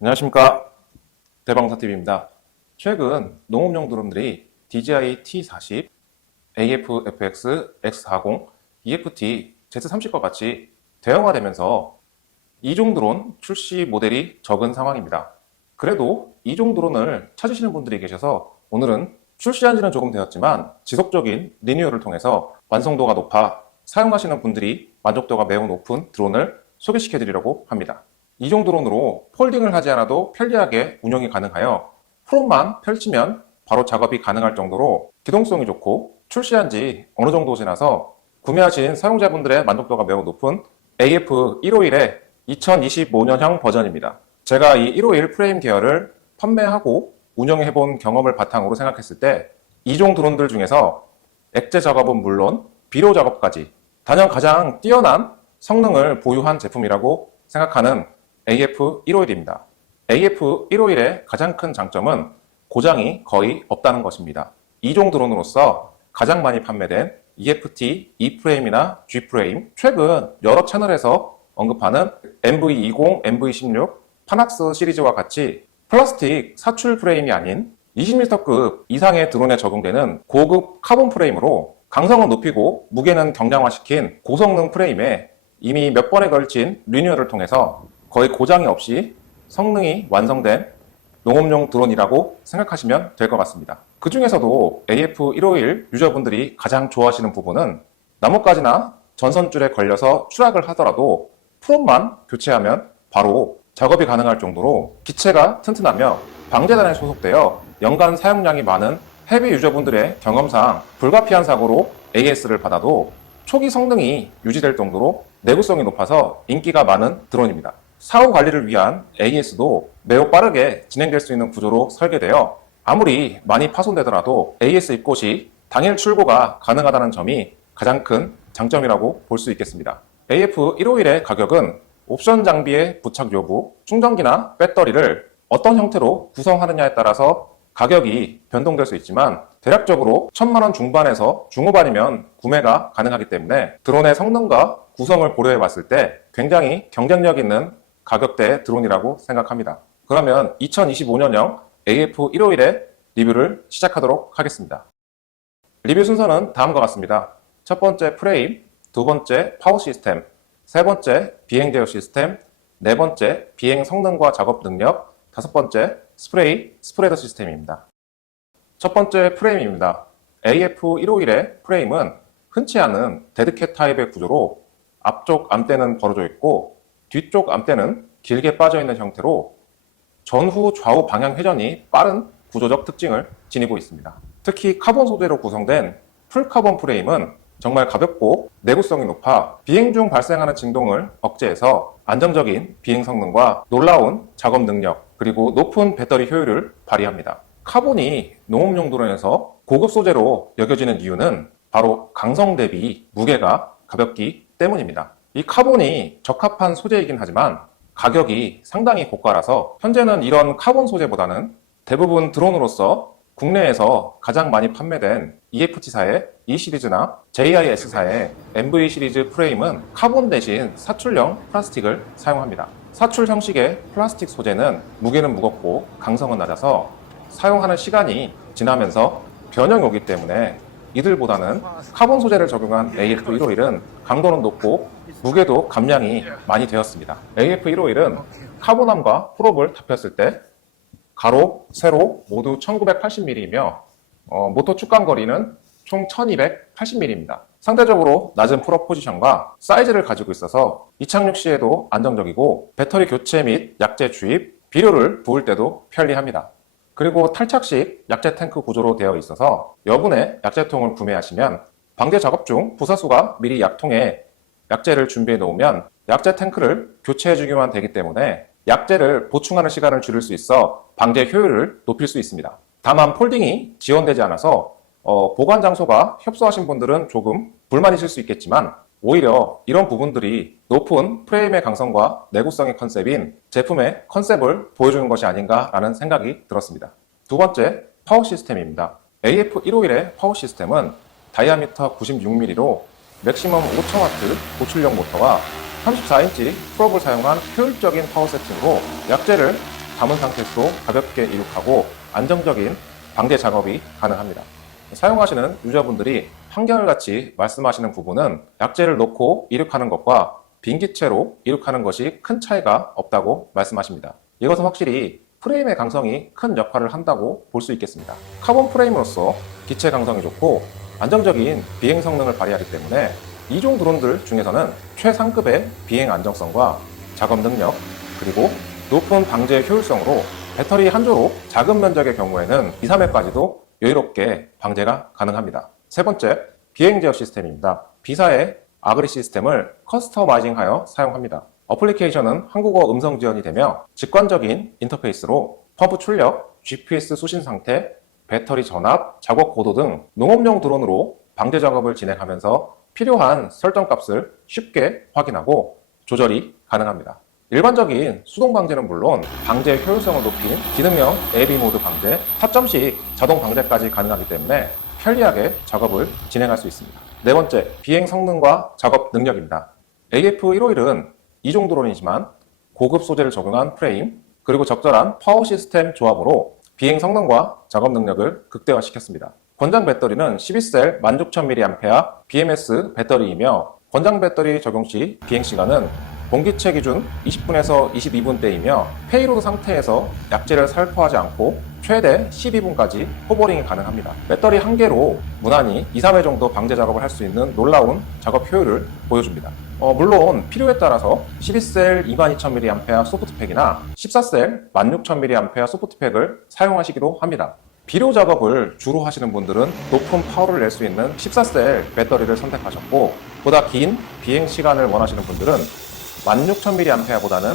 안녕하십니까, 대방사TV입니다. 최근 농업용 드론들이 DJI T40, AF-FX X40, EFT Z30과 같이 대형화되면서 이종 드론 출시 모델이 적은 상황입니다. 그래도 이종 드론을 찾으시는 분들이 계셔서 오늘은 출시한 지는 조금 되었지만 지속적인 리뉴얼을 통해서 완성도가 높아 사용하시는 분들이 만족도가 매우 높은 드론을 소개시켜 드리려고 합니다. 이종 드론으로 폴딩을 하지 않아도 편리하게 운영이 가능하여 프롬만 펼치면 바로 작업이 가능할 정도로 기동성이 좋고 출시한 지 어느 정도 지나서 구매하신 사용자분들의 만족도가 매우 높은 AF151의 2025년형 버전입니다. 제가 이 151 프레임 계열을 판매하고 운영해본 경험을 바탕으로 생각했을 때 이종 드론들 중에서 액재 작업은 물론 비료 작업까지 단연 가장 뛰어난 성능을 보유한 제품이라고 생각하는 AF151입니다. AF151의 가장 큰 장점은 고장이 거의 없다는 것입니다. 이종 드론으로서 가장 많이 판매된 EFT, E프레임이나 G프레임, 최근 여러 채널에서 언급하는 MV20, MV16, 파낙스 시리즈와 같이 플라스틱 사출 프레임이 아닌 20m급 이상의 드론에 적용되는 고급 카본 프레임으로 강성은 높이고 무게는 경량화시킨 고성능 프레임에 이미 몇 번에 걸친 리뉴얼을 통해서 거의 고장이 없이 성능이 완성된 농업용 드론이라고 생각하시면 될 것 같습니다. 그 중에서도 AF151 유저분들이 가장 좋아하시는 부분은 나뭇가지나 전선줄에 걸려서 추락을 하더라도 프롬만 교체하면 바로 작업이 가능할 정도로 기체가 튼튼하며 방재단에 소속되어 연간 사용량이 많은 헤비 유저분들의 경험상 불가피한 사고로 AS를 받아도 초기 성능이 유지될 정도로 내구성이 높아서 인기가 많은 드론입니다. 사후 관리를 위한 AS도 매우 빠르게 진행될 수 있는 구조로 설계되어 아무리 많이 파손되더라도 AS 입고 시 당일 출고가 가능하다는 점이 가장 큰 장점이라고 볼 수 있겠습니다. AF151의 가격은 옵션 장비의 부착 여부, 충전기나 배터리를 어떤 형태로 구성하느냐에 따라서 가격이 변동될 수 있지만 대략적으로 1000만원 중반에서 중후반이면 구매가 가능하기 때문에 드론의 성능과 구성을 고려해 봤을 때 굉장히 경쟁력 있는 가격대의 드론이라고 생각합니다. 그러면 2025년형 AF151의 리뷰를 시작하도록 하겠습니다. 리뷰 순서는 다음과 같습니다. 첫 번째 프레임, 두 번째 파워 시스템, 세 번째 비행 제어 시스템, 네 번째 비행 성능과 작업 능력, 다섯 번째 스프레이, 스프레더 시스템입니다. 첫 번째 프레임입니다. AF151의 프레임은 흔치 않은 데드캣 타입의 구조로 앞쪽 암대는 벌어져 있고 뒤쪽 암대는 길게 빠져 있는 형태로 전후 좌우 방향 회전이 빠른 구조적 특징을 지니고 있습니다. 특히 카본 소재로 구성된 풀카본 프레임은 정말 가볍고 내구성이 높아 비행 중 발생하는 진동을 억제해서 안정적인 비행 성능과 놀라운 작업 능력 그리고 높은 배터리 효율을 발휘합니다. 카본이 농업용 드론에서 고급 소재로 여겨지는 이유는 바로 강성 대비 무게가 가볍기 때문입니다. 이 카본이 적합한 소재이긴 하지만 가격이 상당히 고가라서 현재는 이런 카본 소재보다는 대부분 드론으로서 국내에서 가장 많이 판매된 EFT사의 E 시리즈나 JIS사의 MV 시리즈 프레임은 카본 대신 사출형 플라스틱을 사용합니다. 사출 형식의 플라스틱 소재는 무게는 무겁고 강성은 낮아서 사용하는 시간이 지나면서 변형이 오기 때문에 이들보다는 카본 소재를 적용한 AF151은 강도는 높고 무게도 감량이 많이 되었습니다. AF151은 카본암과 프롭을 합했을 때 가로, 세로 모두 1980mm이며 모터 축간 거리는 총 1280mm입니다. 상대적으로 낮은 프롭 포지션과 사이즈를 가지고 있어서 이착륙 시에도 안정적이고 배터리 교체 및 약재 주입, 비료를 부을 때도 편리합니다. 그리고 탈착식 약재 탱크 구조로 되어 있어서 여분의 약재통을 구매하시면 방제 작업 중 부사수가 미리 약통에 약재를 준비해 놓으면 약재 탱크를 교체해 주기만 되기 때문에 약재를 보충하는 시간을 줄일 수 있어 방제 효율을 높일 수 있습니다. 다만 폴딩이 지원되지 않아서 보관 장소가 협소하신 분들은 조금 불만이실 수 있겠지만 오히려 이런 부분들이 높은 프레임의 강성과 내구성의 컨셉인 제품의 컨셉을 보여주는 것이 아닌가라는 생각이 들었습니다. 두 번째, 파워 시스템입니다. AF151의 파워 시스템은 다이아미터 96mm로 맥시멈 5000W 고출력 모터와 34인치 프롭을 사용한 효율적인 파워 세팅으로 약재를 담은 상태에서도 가볍게 이륙하고 안정적인 방제 작업이 가능합니다. 사용하시는 유저분들이 한결같이 말씀하시는 부분은 약재를 넣고 이륙하는 것과 빈 기체로 이륙하는 것이 큰 차이가 없다고 말씀하십니다. 이것은 확실히 프레임의 강성이 큰 역할을 한다고 볼 수 있겠습니다. 카본 프레임으로서 기체 강성이 좋고 안정적인 비행 성능을 발휘하기 때문에 이종 드론들 중에서는 최상급의 비행 안정성과 작업 능력, 그리고 높은 방제 효율성으로 배터리 한 조로 작은 면적의 경우에는 2, 3회까지도 여유롭게 방제가 가능합니다. 세 번째, 비행 제어 시스템입니다. B사의 아그리 시스템을 커스터마이징하여 사용합니다. 어플리케이션은 한국어 음성 지원이 되며 직관적인 인터페이스로 펌프 출력, GPS 수신 상태, 배터리 전압, 작업 고도 등 농업용 드론으로 방제 작업을 진행하면서 필요한 설정값을 쉽게 확인하고 조절이 가능합니다. 일반적인 수동 방제는 물론 방제 효율성을 높인 기능형 AB 모드 방제, 타점식 자동 방제까지 가능하기 때문에 편리하게 작업을 진행할 수 있습니다. 네 번째, 비행 성능과 작업 능력입니다. AF151은 이종 드론이지만 고급 소재를 적용한 프레임, 그리고 적절한 파워 시스템 조합으로 비행 성능과 작업 능력을 극대화시켰습니다. 권장 배터리는 12셀 16,000mAh BMS 배터리이며 권장 배터리 적용 시 비행 시간은 본기체 기준 20분에서 22분대이며 페이로드 상태에서 약재를 살포하지 않고 최대 12분까지 호버링이 가능합니다. 배터리 한 개로 무난히 2, 3회 정도 방제 작업을 할 수 있는 놀라운 작업 효율을 보여줍니다. 물론 필요에 따라서 12셀 22,000mAh 소프트팩이나 14셀 16,000mAh 소프트팩을 사용하시기도 합니다. 비료 작업을 주로 하시는 분들은 높은 파워를 낼 수 있는 14셀 배터리를 선택하셨고, 보다 긴 비행 시간을 원하시는 분들은 16,000mAh보다는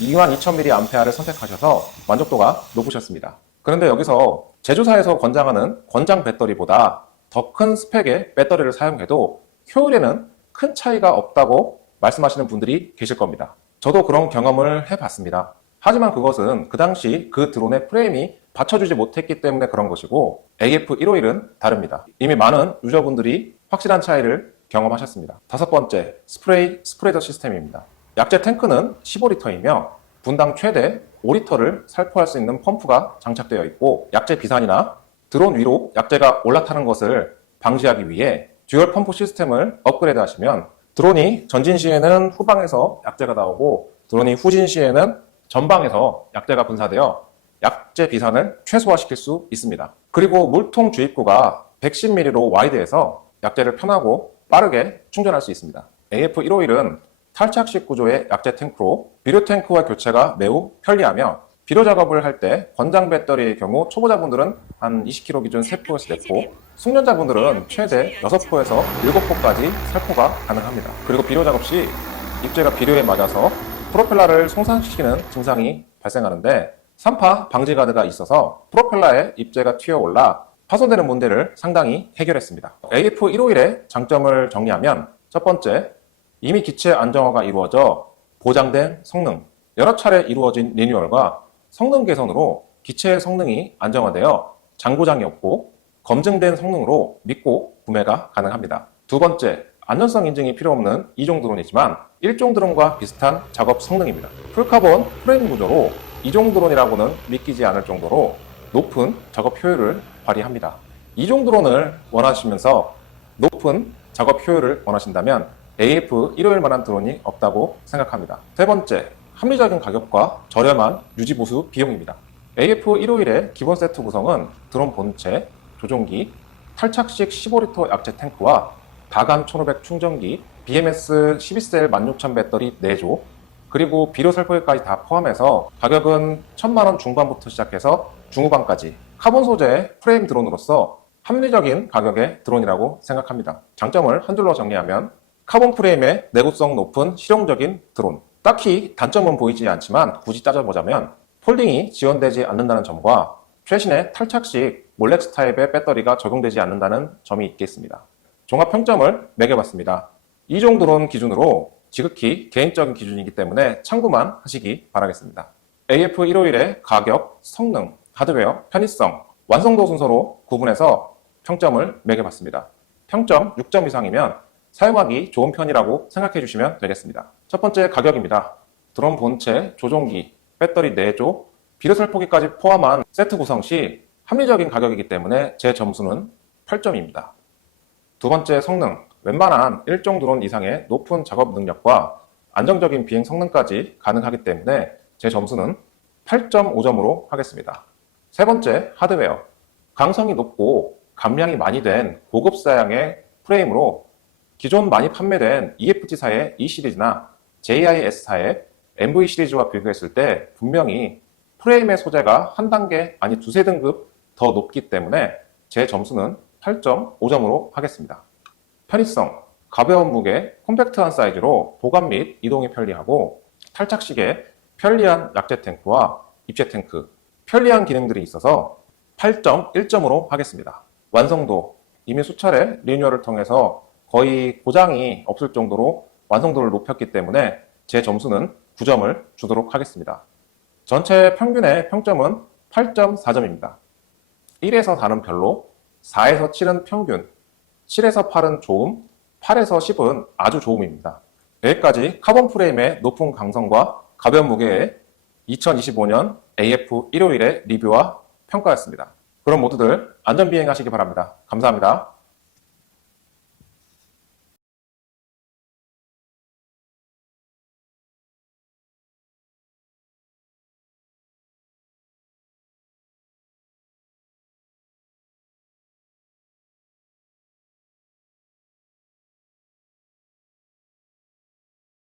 22,000mAh를 선택하셔서 만족도가 높으셨습니다. 그런데 여기서 제조사에서 권장하는 권장 배터리보다 더 큰 스펙의 배터리를 사용해도 효율에는 큰 차이가 없다고 말씀하시는 분들이 계실 겁니다. 저도 그런 경험을 해봤습니다. 하지만 그것은 그 당시 그 드론의 프레임이 받쳐주지 못했기 때문에 그런 것이고 AF151은 다릅니다. 이미 많은 유저분들이 확실한 차이를 경험하셨습니다. 다섯 번째, 스프레더 시스템입니다. 약재 탱크는 15리터이며 분당 최대 5리터를 살포할 수 있는 펌프가 장착되어 있고, 약재 비산이나 드론 위로 약재가 올라타는 것을 방지하기 위해 듀얼 펌프 시스템을 업그레이드 하시면 드론이 전진 시에는 후방에서 약재가 나오고 드론이 후진 시에는 전방에서 약재가 분사되어 약재 비산을 최소화시킬 수 있습니다. 그리고 물통 주입구가 110mm로 와이드해서 약재를 편하고 빠르게 충전할 수 있습니다. AF151은 탈착식 구조의 약재 탱크로 비료 탱크와 교체가 매우 편리하며 비료 작업을 할 때 권장 배터리의 경우 초보자분들은 한 20kg 기준 3포에서 4포, 숙련자분들은 최대 6포에서 7포까지 살포가 가능합니다. 그리고 비료 작업 시 입재가 비료에 맞아서 프로펠러를 손상시키는 증상이 발생하는데 3파 방지 가드가 있어서 프로펠러에 입재가 튀어올라 파손되는 문제를 상당히 해결했습니다. AF151의 장점을 정리하면 첫 번째, 이미 기체 안정화가 이루어져 보장된 성능, 여러 차례 이루어진 리뉴얼과 성능 개선으로 기체의 성능이 안정화되어 장고장이 없고 검증된 성능으로 믿고 구매가 가능합니다. 두 번째, 안전성 인증이 필요 없는 2종 드론이지만 1종 드론과 비슷한 작업 성능입니다. 풀카본 프레임 구조로 2종 드론이라고는 믿기지 않을 정도로 높은 작업 효율을 발휘합니다. 2종 드론을 원하시면서 높은 작업 효율을 원하신다면 AF151만한 드론이 없다고 생각합니다. 세 번째, 합리적인 가격과 저렴한 유지보수 비용입니다. AF151의 기본 세트 구성은 드론 본체, 조종기, 탈착식 15리터 약재 탱크와 다간 1500 충전기, BMS 12셀 16,000 배터리 4조, 그리고 비료 살포기까지 다 포함해서 가격은 1,000만원 중반부터 시작해서 중후반까지 카본 소재의 프레임 드론으로서 합리적인 가격의 드론이라고 생각합니다. 장점을 한 줄로 정리하면 카본 프레임의 내구성 높은 실용적인 드론. 딱히 단점은 보이지 않지만 굳이 따져보자면 폴딩이 지원되지 않는다는 점과 최신의 탈착식 몰렉스 타입의 배터리가 적용되지 않는다는 점이 있겠습니다. 종합평점을 매겨봤습니다. 2종 드론 기준으로 지극히 개인적인 기준이기 때문에 참고만 하시기 바라겠습니다. AF151의 가격, 성능, 하드웨어, 편의성, 완성도 순서로 구분해서 평점을 매겨봤습니다. 평점 6점 이상이면 사용하기 좋은 편이라고 생각해 주시면 되겠습니다. 첫 번째, 가격입니다. 드론 본체, 조종기, 배터리 4조, 비료살포기까지 포함한 세트 구성 시 합리적인 가격이기 때문에 제 점수는 8점입니다. 두 번째, 성능. 웬만한 1종 드론 이상의 높은 작업 능력과 안정적인 비행 성능까지 가능하기 때문에 제 점수는 8.5점으로 하겠습니다. 세 번째, 하드웨어. 강성이 높고 감량이 많이 된 고급 사양의 프레임으로 기존 많이 판매된 EFT사의 E 시리즈나 JIS사의 MV 시리즈와 비교했을 때 분명히 프레임의 소재가 한 단계 아니 두세 등급 더 높기 때문에 제 점수는 8.5점으로 하겠습니다. 편의성. 가벼운 무게, 콤팩트한 사이즈로 보관 및 이동이 편리하고 탈착식에 편리한 약재 탱크와 입재 탱크, 편리한 기능들이 있어서 8.1점으로 하겠습니다. 완성도. 이미 수차례 리뉴얼을 통해서 거의 고장이 없을 정도로 완성도를 높였기 때문에 제 점수는 9점을 주도록 하겠습니다. 전체 평균의 평점은 8.4점입니다. 1에서 4는 별로, 4에서 7은 평균, 7에서 8은 좋음, 8에서 10은 아주 좋음입니다. 여기까지 카본 프레임의 높은 강성과 가벼운 무게의 2025년 AF 151의 리뷰와 평가였습니다. 그럼 모두들 안전비행하시기 바랍니다. 감사합니다.